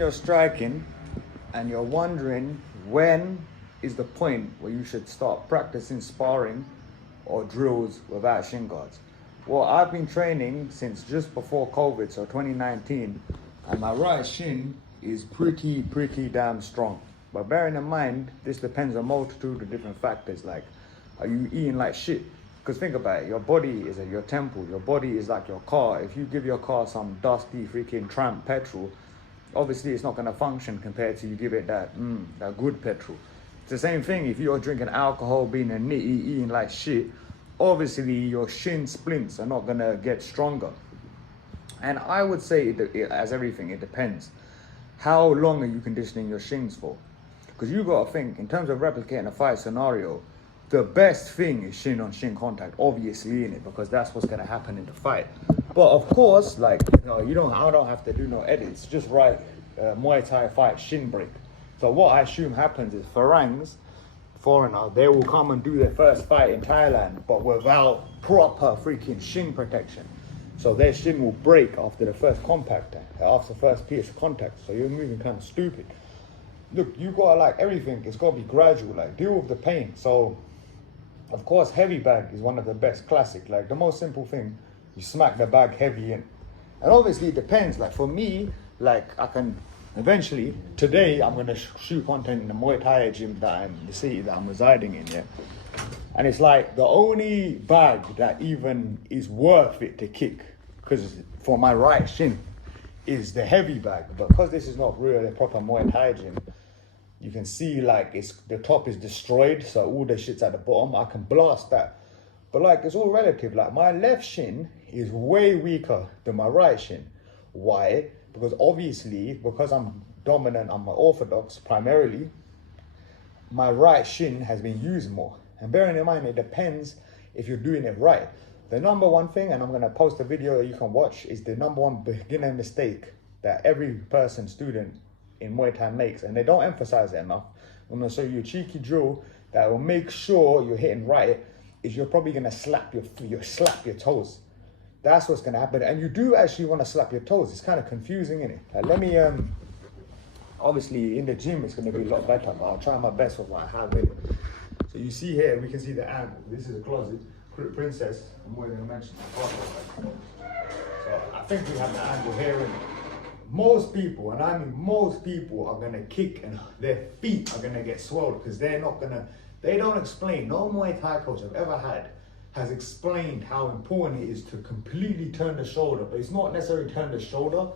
you're striking and you're wondering when is the point where you should start practicing sparring or drills without shin guards. Well, I've been training since just before COVID, so 2019, and my right shin is pretty damn strong. But bearing in mind, this depends on a multitude of different factors, like, are you eating like shit? Because think about it, your body is your temple, your body is like your car. If you give your car some dusty freaking tramp petrol, obviously it's not gonna function compared to you give it that good petrol. It's the same thing if you're drinking alcohol, being a nitty, eating like shit, obviously your shin splints are not gonna get stronger. And I would say, as everything, it depends. How long are you conditioning your shins for? Because you gotta think, in terms of replicating a fight scenario, the best thing is shin on shin contact, obviously, in it, because that's what's gonna happen in the fight. But of course, like, I don't have to do no edits, just write Muay Thai fight shin break. So what I assume happens is foreigner, they will come and do their first fight in Thailand, but without proper freaking shin protection. So their shin will break after the first after the first piece of contact. So you're moving kind of stupid. Look, you gotta, like, everything, it's gotta be gradual, like, deal with the pain. So, of course, heavy bag is one of the best classic. Like, the most simple thing, you smack the bag heavy in. And obviously it depends, like for me, like I can eventually, today I'm gonna shoot content in the Muay Thai gym the city that I'm residing in, yeah. And it's like the only bag that even is worth it to kick, because for my right shin, is the heavy bag. But because this is not really a proper Muay Thai gym, you can see like the top is destroyed, so all the shit's at the bottom. I can blast that. But like, it's all relative. Like, my left shin is way weaker than my right shin. Why? Because obviously, because I'm dominant, I'm orthodox primarily, my right shin has been used more. And bearing in mind, it depends if you're doing it right. The number one thing, and I'm gonna post a video that you can watch, is the number one beginner mistake that every student in Muay Thai makes, and they don't emphasize it enough. I'm gonna show you a cheeky drill that will make sure you're hitting right, is you're probably gonna slap your toes. That's what's gonna happen. And you do actually wanna slap your toes. It's kind of confusing, isn't it? Like, let me, obviously in the gym it's gonna be a lot better, but I'll try my best with what I have in. So you see here, we can see the angle. This is a closet, princess. I'm going to mention the closet. So I think we have the angle here. And most people, and I mean most people, are gonna kick and their feet are gonna get swelled because they don't explain. No Muay Thai coach I've ever had has explained how important it is to completely turn the shoulder, but it's not necessarily turn the shoulder,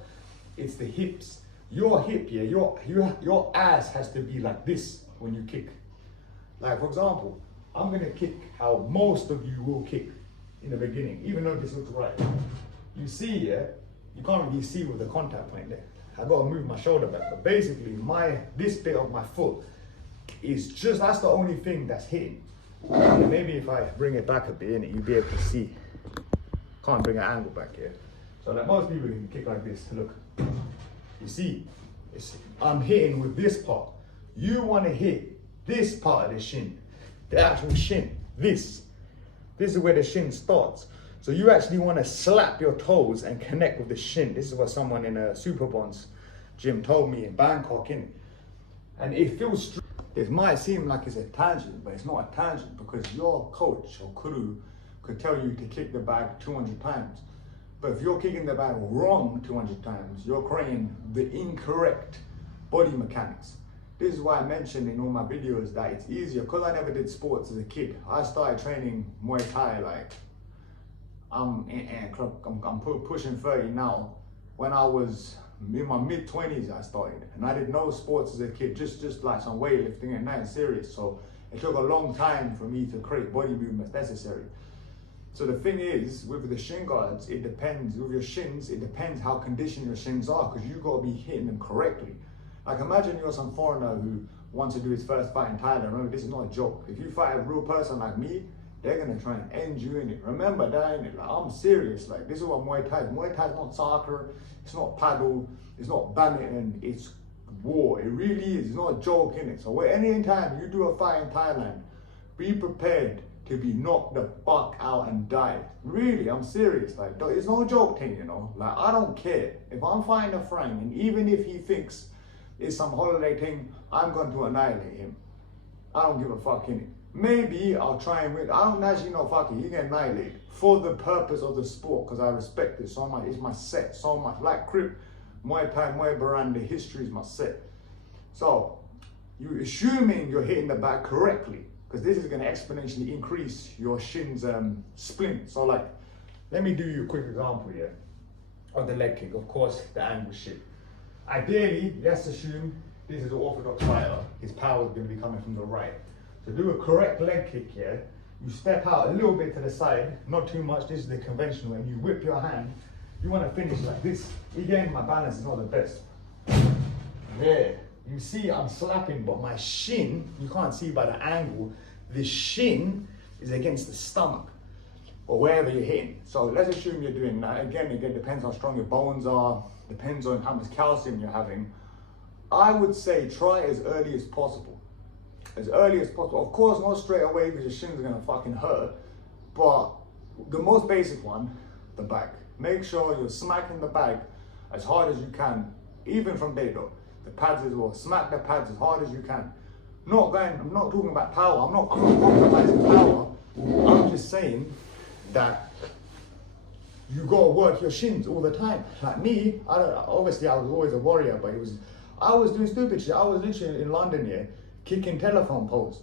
it's the hips. Your hip, yeah, your ass has to be like this when you kick. Like, for example, I'm gonna kick how most of you will kick in the beginning, even though this looks right. You see, yeah, you can't really see with the contact point there. I gotta move my shoulder back, but basically this bit of my foot is just, that's the only thing that's hitting. And maybe if I bring it back a bit, you'll be able to see. Can't bring an angle back here. So like most people can kick like this, look. You see, I'm hitting with this part. You wanna hit this part of the shin, the actual shin, this is where the shin starts. So you actually want to slap your toes and connect with the shin. This is what someone in a Super Bonds gym told me in Bangkok, innit? And it feels, it might seem like it's a tangent, but it's not a tangent, because your coach or guru could tell you to kick the bag 200 times. But if you're kicking the bag wrong 200 times, you're creating the incorrect body mechanics. This is why I mentioned in all my videos that it's easier, because I never did sports as a kid. I started training Muay Thai, like, I'm pushing 30 now. When I was in my mid-20s, I started, and I did no sports as a kid, just like some weightlifting and nothing serious. So it took a long time for me to create body movements necessary. So the thing is, with the shin guards, it depends. With your shins, it depends how conditioned your shins are, because you gotta be hitting them correctly. Like, imagine you're some foreigner who wants to do his first fight in Thailand. Remember, this is not a joke. If you fight a real person like me, they're gonna try and end you in it. Remember that, in it. Like, I'm serious. Like, this is what Muay Thai is. Muay Thai is not soccer, it's not paddle, it's not badminton, it's war. It really is. It's not a joke, in it. So any time you do a fight in Thailand, be prepared to be knocked the fuck out and die. Really, I'm serious. Like, it's no joke thing, you know. Like, I don't care. If I'm fighting a Frank, and even if he thinks it's some holiday thing, I'm going to annihilate him. I don't give a fuck in it. Maybe I'll try and win. I don't actually know, fuck it, he can annihilate for the purpose of the sport, because I respect it so much. It's my set so much. Like Crip, Muay Thai, Muay Baran, the history is my set. So, you assuming you're hitting the back correctly, because this is going to exponentially increase your shin's splint. So like, let me do you a quick example here of the leg kick. Of course, the angle shit. Ideally, let's assume this is an orthodox fighter. His power is going to be coming from the right. To do a correct leg kick here, you step out a little bit to the side, not too much. This is the conventional, and you whip your hand. You want to finish like this. Again, my balance is not the best. There. You see I'm slapping, but my shin, you can't see by the angle, the shin is against the stomach, or wherever you're hitting. So let's assume you're doing that. Again, it depends how strong your bones are, depends on how much calcium you're having. I would say try as early as possible. As early as possible. Of course, not straight away because your shins are gonna fucking hurt, but the most basic one, the back. Make sure you're smacking the back as hard as you can, even from day though. The pads as well. Smack the pads as hard as you can. I'm not talking about power. I'm not compromising power. I'm just saying that you gotta work your shins all the time. Like me, obviously I was always a warrior, but I was doing stupid shit. I was literally in London here, kicking telephone poles.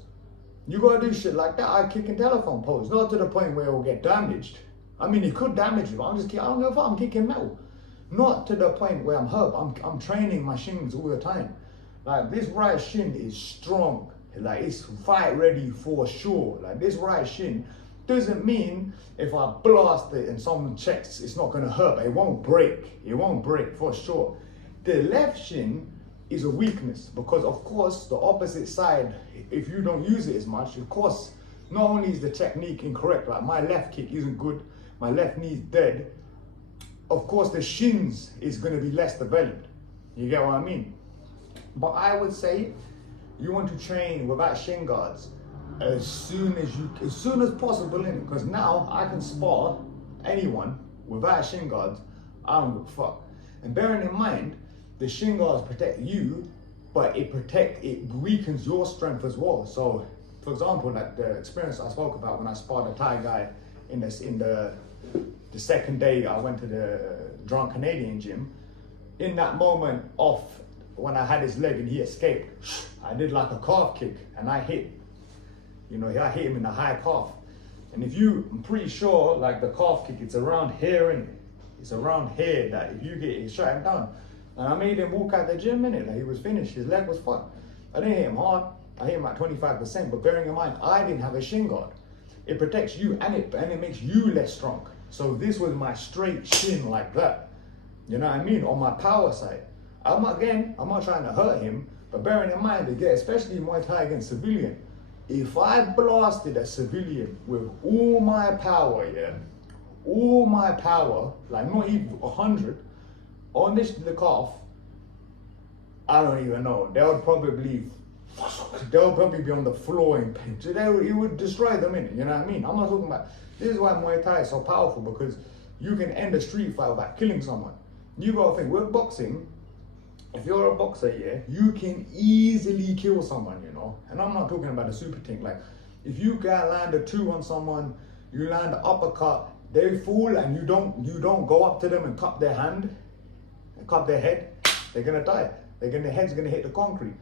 You gotta do shit like that. I kicking telephone poles, not to the point where it will get damaged. I mean, it could damage you, but I don't know if I'm kicking metal. Not to the point where I'm hurt. I'm training my shins all the time. Like this right shin is strong. Like it's fight ready for sure. Like this right shin doesn't mean if I blast it and someone checks, it's not gonna hurt, but it won't break. It won't break for sure. The left shin is a weakness because of course the opposite side, if you don't use it as much, of course, not only is the technique incorrect, like my left kick isn't good, my left knee's dead, of course the shins is going to be less developed. You get what I mean? But I would say you want to train without shin guards as soon as possible, in it, because now I can spar anyone without shin guards. I don't give a fuck. And bearing in mind, the shin guards protect you, but it weakens your strength as well. So, for example, like the experience I spoke about when I sparred a Thai guy in the second day I went to the Drunk Canadian gym. In that moment off, when I had his leg and he escaped, I did like a calf kick and I hit. I hit him in the high calf. And I'm pretty sure, like the calf kick, it's around here, and it's around here that if you get it, shut him down. And I made him walk out the gym in it. Like he was finished. His leg was fucked. I didn't hit him hard. I hit him at 25%. But bearing in mind, I didn't have a shin guard. It protects you and it makes you less strong. So this was my straight shin like that. You know what I mean? On my power side. I'm not trying to hurt him, but bearing in mind, again, especially Muay Thai against civilian, if I blasted a civilian with all my power, like not even 100, on the calf, I don't even know. They'll probably be on the floor in pain. So it would destroy them in it, you know what I mean? I'm not talking about, this is why Muay Thai is so powerful, because you can end a street fight by killing someone. You gotta think, with boxing, if you're a boxer, you can easily kill someone, And I'm not talking about a super thing. Like, if you can land a 2 on someone, you land an uppercut, they fall, and you don't go up to them and cup their hand, and cup their head, they're gonna die. Their head's gonna hit the concrete.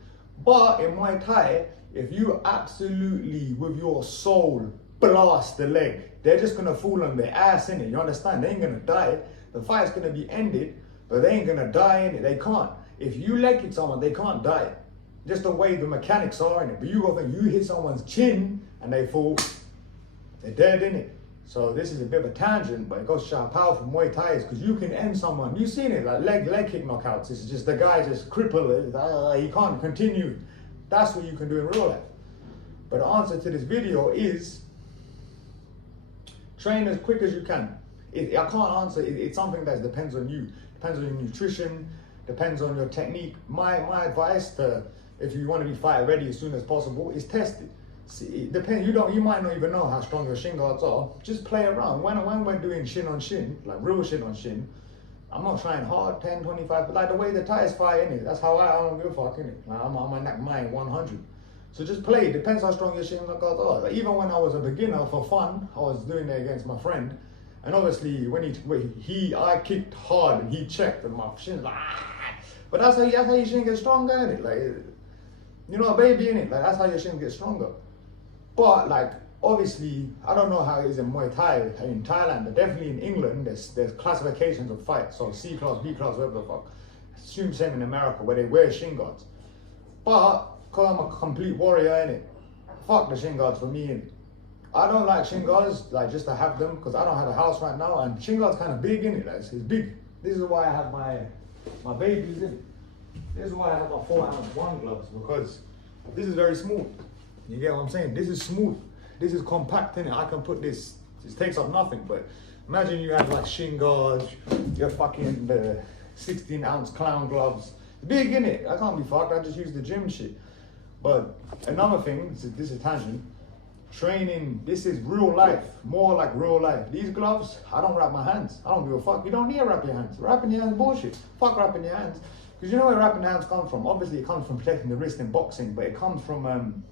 But in Muay Thai, if you absolutely, with your soul, blast the leg, they're just gonna fall on their ass in it. You understand? They ain't gonna die. The fight's gonna be ended, but they ain't gonna die in it. They can't. If you leg kick someone, they can't die. Just the way the mechanics are in it. But you go think, you hit someone's chin and they fall, they're dead in it. So this is a bit of a tangent, but it goes to show how powerful Muay Thai is, because you can end someone. You've seen it, like leg kick knockouts. It's just the guy just crippled, he can't continue. That's what you can do in real life. But the answer to this video is train as quick as you can. I can't answer, it's something that depends on you. Depends on your nutrition, depends on your technique. My advice to, if you want to be fight ready as soon as possible, is test it. See, it depends. You might not even know how strong your shin guards are. Just play around. When we're doing shin on shin, like real shin on shin, I'm not trying hard, 10, 25, but like the way the Thais fight, innit? That's how I don't give a fuck, innit? Like, I'm a knock mine 100. So just play. It depends how strong your shin guards are. Like, even when I was a beginner for fun, I was doing it against my friend. And obviously, when I kicked hard and he checked, and my shin's like, ah. But that's how your shin gets stronger, innit? Like, you know, a baby, innit? Like, that's how your shin gets stronger. But, like, obviously, I don't know how it is in Muay Thai in Thailand, but definitely in England, there's classifications of fights. So C class, B class, whatever the fuck. Assume same in America, where they wear shin guards. But, because I'm a complete warrior, innit? Fuck the shin guards for me, innit? I don't like shin guards, like, just to have them, because I don't have a house right now, and shin guards kind of big, innit? Like, it's big. This is why I have my babies, innit? This is why I have my 4-ounce one gloves, because this is very smooth. You get what I'm saying? This is smooth. This is compact, innit? I can put this takes up nothing, but imagine you have like shin guards, your fucking 16-ounce clown gloves. It's big, innit? I can't be fucked, I just use the gym shit. But another thing, this is tangent, training, this is real life, more like real life. These gloves, I don't wrap my hands. I don't give a fuck. You don't need to wrap your hands. Wrapping your hands, bullshit. Fuck wrapping your hands. Because you know where wrapping your hands comes from? Obviously it comes from protecting the wrist in boxing, but it comes from,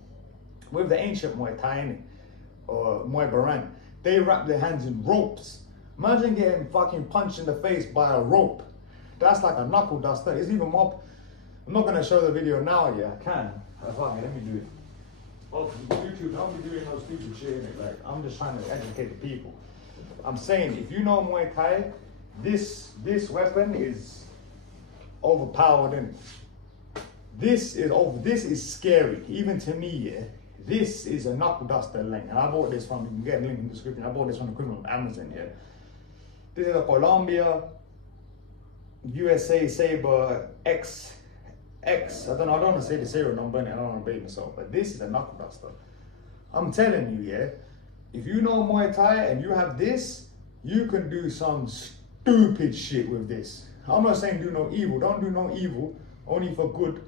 with the ancient Muay Thai, innit? Or Muay Baran, they wrap their hands in ropes. Imagine getting fucking punched in the face by a rope. That's like a knuckle duster. It's even more. I'm not gonna show the video now. Yeah, I can. Fuck it, let me do it. Oh, YouTube, don't be doing no stupid shit, innit? Like, I'm just trying to educate the people. I'm saying, if you know Muay Thai, this weapon is overpowered, and this is scary, even to me. Yeah, this is a knuckle duster length, and I bought this from. You can get a link in the description. I bought this from the equivalent of Amazon. Yeah, this is a Columbia USA Saber X. I don't want to say the serial number, and I don't want to bait myself, but this is a knuckle duster. I'm telling you, yeah, if you know Muay Thai and you have this, you can do some stupid shit with this. I'm not saying do no evil, don't do no evil, only for good,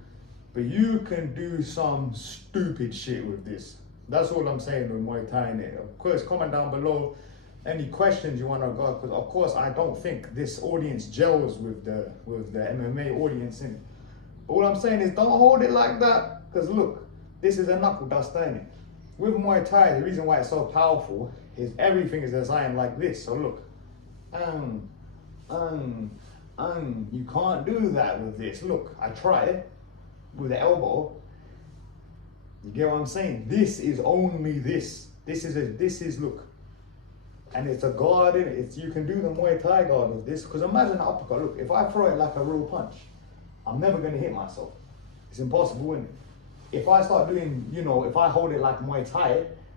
but you can do some stupid shit with this. That's all I'm saying with Muay Thai. Of course, comment down below any questions you want to go, because of course I don't think this audience gels with the MMA audience in it. All I'm saying is don't hold it like that, because look, this is a knuckle duster, innit? With Muay Thai, the reason why it's so powerful is everything is designed like this. So look, you can't do that with this. Look, I tried with the elbow. You get what I'm saying? This is only this. This is look, and it's a guard in it. You can do the Muay Thai guard with this, because imagine an uppercut. Look, if I throw it like a real punch, I'm never going to hit myself. It's impossible, isn't it? If I start doing, you know, if I hold it like Muay Thai,